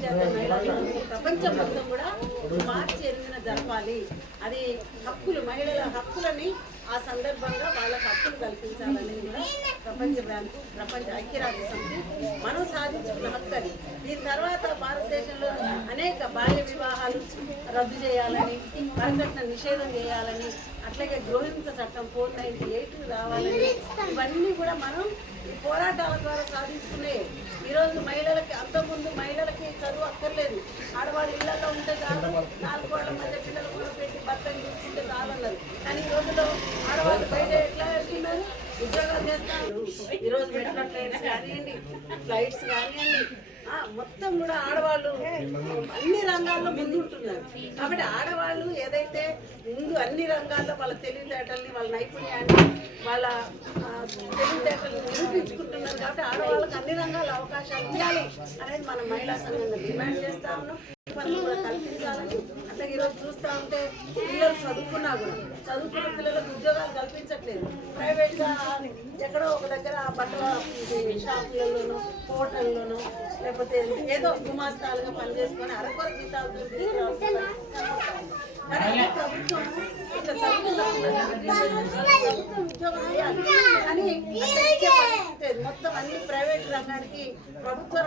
అంతర్జాతీయ మహిళా దినోత్సవం ప్రపంచం మొత్తం కూడా మార్చి 8న జరపాలి. అది హక్కులు, మహిళల హక్కులని ఆ సందర్భంగా వాళ్ళకి హక్కులు కల్పించాలని కూడా ప్రపంచ బ్యాంకు, ప్రపంచ ఐక్యరాజ్య సమితి మనం సాధించుకున్న హక్కు అది. దీని తర్వాత భారతదేశంలో అనేక బాల్య వివాహాలు రద్దు చేయాలని, వరకట్న నిషేధం చేయాలని, అట్లాగే గృహహింస చట్టం 498 రావాలని, ఇవన్నీ కూడా మనం పోరాటాల ద్వారా సాధించుకునే. ఈరోజు మహిళలకి, అంతకుముందు మహిళలకి చదువు అక్కర్లేదు, ఆడవాళ్ళు ఇళ్లలో ఉంటే చాలు, 4 గోడల మధ్య పిల్లలు కూడా పెట్టి భర్తని చూసుకుంటే చాలన్నారు. కానీ ఈ రోజులో ఆడవాళ్ళు బయట ఎట్లా వెళ్తున్నారు, ఉద్యోగాలు చేస్తారు. ఈరోజు మెట్రో ట్రైన్స్ కానివ్వండి, ఫ్లైట్స్ కానివ్వండి, మొత్తం కూడా ఆడవాళ్ళు అన్ని రంగాల్లో ముందుంటున్నారు. కాబట్టి ఆడవాళ్ళు ఏదైతే ముందు అన్ని రంగాల్లో వాళ్ళ తెలివితేటల్ని, వాళ్ళ నైపుణ్యాన్ని, వాళ్ళ తెలివితేటల్ని నిరూపించుకుంటున్నారు. కాబట్టి ఆడవాళ్ళకి అన్ని రంగాల అవకాశాలు ఉండాలి అనేది మనం మహిళా సంఘంగా డిమాండ్ చేస్తా ఉన్నాం. కూడా కల్పించాలని. అట్లాగే ఈరోజు చూస్తూ ఉంటే పిల్లలు చదువుకున్నా కూడా చదువుకున్న పిల్లలకు ఉద్యోగాలు కల్పించట్లేదు. ప్రైవేట్గా ఎక్కడో ఒక దగ్గర బట్టల షాపులలోనూ, హోటల్లోనూ, లేకపోతే ఏదో గుమాస్తాలుగా పనిచేసుకొని అరకొర జీతాలతో ప్రభుత్వం ఇట్లా ఉద్యోగం చేయాలి కానీ మొత్తం అన్ని ప్రైవేట్ రంగానికి ప్రభుత్వ